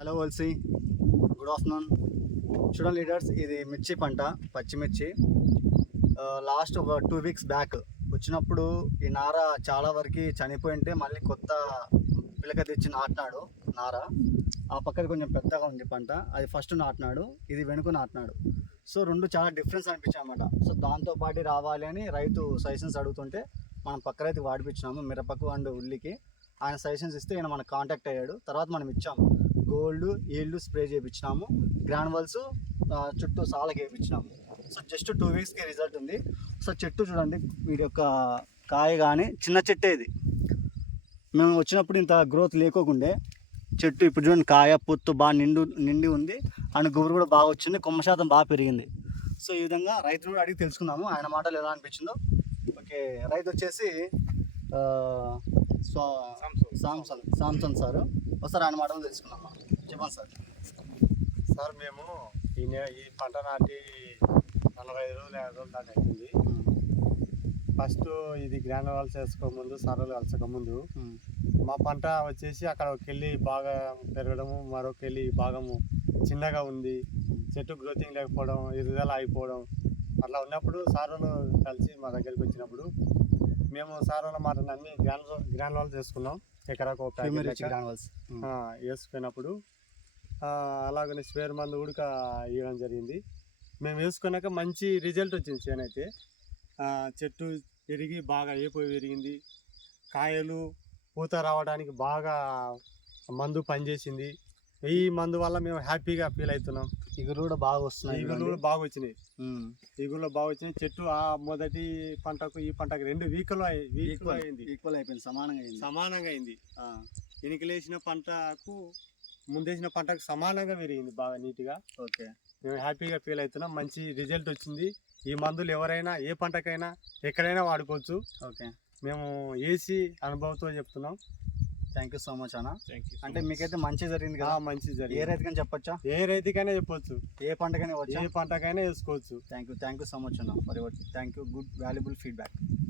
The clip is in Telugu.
హలో వల్సి గుడ్ ఆఫ్టర్నూన్. చూడండి లీడర్స్ ఇది మిర్చి పంట పచ్చిమిర్చి. లాస్ట్ ఒక టూ వీక్స్ బ్యాక్ వచ్చినప్పుడు ఈ నార చాలా వరకు చనిపోయింటే మళ్ళీ కొత్త పిలక తెచ్చి నాటినాడు నార. ఆ పక్కది కొంచెం పెద్దగా ఉంది పంట అది ఫస్ట్ నాటినాడు ఇది వెనుక నాటినాడు. సో రెండు చాలా డిఫరెన్స్ అనిపించాయి అనమాట సో దాంతో పాటు రావాలి అని రైతు సజెషన్స్ అడుగుతుంటే మనం పక్క రైతు వాడిపించినాము మిరపకు అండ్ ఉల్లికి. ఆయన సజెషన్స్ ఇస్తే ఈయన మనకు కాంటాక్ట్ అయ్యాడు. తర్వాత మనం ఇచ్చాము. గోల్డ్ ఈల్డ్ స్ప్రే చేయించినాము. గ్రానువల్స్ చుట్టూ సాలకి వేయించినాము సో జస్ట్ టూ వీక్స్కి రిజల్ట్ ఉంది. సో చెట్టు చూడండి వీడి యొక్క కాయ కానీ చిన్న చెట్టే ఇది. మేము వచ్చినప్పుడు ఇంత గ్రోత్ లేకోకుండే చెట్టు ఇప్పుడు చూడండి కాయ పొత్తు బాగా నిండు నిండి ఉంది. అండ్ గుబురు కూడా బాగా వచ్చింది కొమ్మ శాతం బాగా పెరిగింది. సో ఈ విధంగా రైతు కూడా అడిగి తెలుసుకున్నాము ఆయన మాటలు ఎలా అనిపించిందో. ఓకే రైతు వచ్చేసి సామ్సంగ్ సామ్సంగ్ సార్ ఒకసారి ఆయన మాటలు తెలుసుకున్నాం. చెప్పండి సార్ సార్ మేము ఈ నె- ఈ పంట నాటి నలభై ఐదు రోజులు యాభై రోజులు దాకా అవుతుంది ఉమ్, ఫస్ట్ ఇది గ్రాండ్ చేసుకోకముందు సరలు కలచకముందు ఉమ్, మా పంట వచ్చేసి అక్కడ ఒక కెళ్ళి బాగా పెరగడము మరొక కెళ్ళి భాగము చిన్నగా ఉంది. చెట్టు గ్రోతింగ్ లేకపోవడం ఎదుగుదల అయిపోవడం అట్లా ఉన్నప్పుడు సారులు కలిసి మా దగ్గరికి వచ్చినప్పుడు మేము సారుల మాట నమ్మి గ్రాండ్ గ్రాండ్ చేసుకున్నాం. ఎకరాకు ఒక. గ్రానువల్స్ వేసుకున్నప్పుడు అలాగనే స్పేర్ మందు కూడా ఇవ్వడం జరిగింది. మేము వేసుకున్నాక మంచి రిజల్ట్ వచ్చింది చేనైతే చెట్టు పెరిగి బాగా ఏపు పెరిగింది. కాయలు పూత రావడానికి బాగా మందు పనిచేసింది. ఈ మందు వల్ల మేము హ్యాపీగా ఫీల్ అవుతున్నాం. ఇగురు కూడా బాగా వస్తున్నాయి ఈగులు కూడా బాగా వచ్చినాయి. ఈగుల్లో బాగా వచ్చినాయి. చెట్టు ఆ మొదటి పంటకు ఈ పంటకు రెండు వీక్లో వీక్లో అయింది. ఈక్వల్ అయిపోయింది సమానంగా అయింది. సమానంగా అయింది. ఎనికలేసిన పంటకు ముందేసిన పంటకు సమానంగా పెరిగింది బాగా నీట్గా. ఓకే. మేము హ్యాపీగా ఫీల్ అవుతున్నాం. మంచి రిజల్ట్ వచ్చింది. ఈ మందులు ఎవరైనా ఏ పంటకైనా ఎక్కడైనా వాడుకోవచ్చు. ఓకే. మేము ఏసీ అనుభవంతో చెప్తున్నాం. థ్యాంక్ యూ సో మచ్ అన్న. అంటే మీకైతే మంచి జరిగింది కదా? మంచి ఏ జరిగింది రైతుకని చెప్పొచ్చా? ఏ రైతుకైనా చెప్పొచ్చు. ఏ పంటకైనా ఏ పంటకైనా వేసుకోవచ్చు thank you thank you so much అన్న. For thank you good valuable feedback.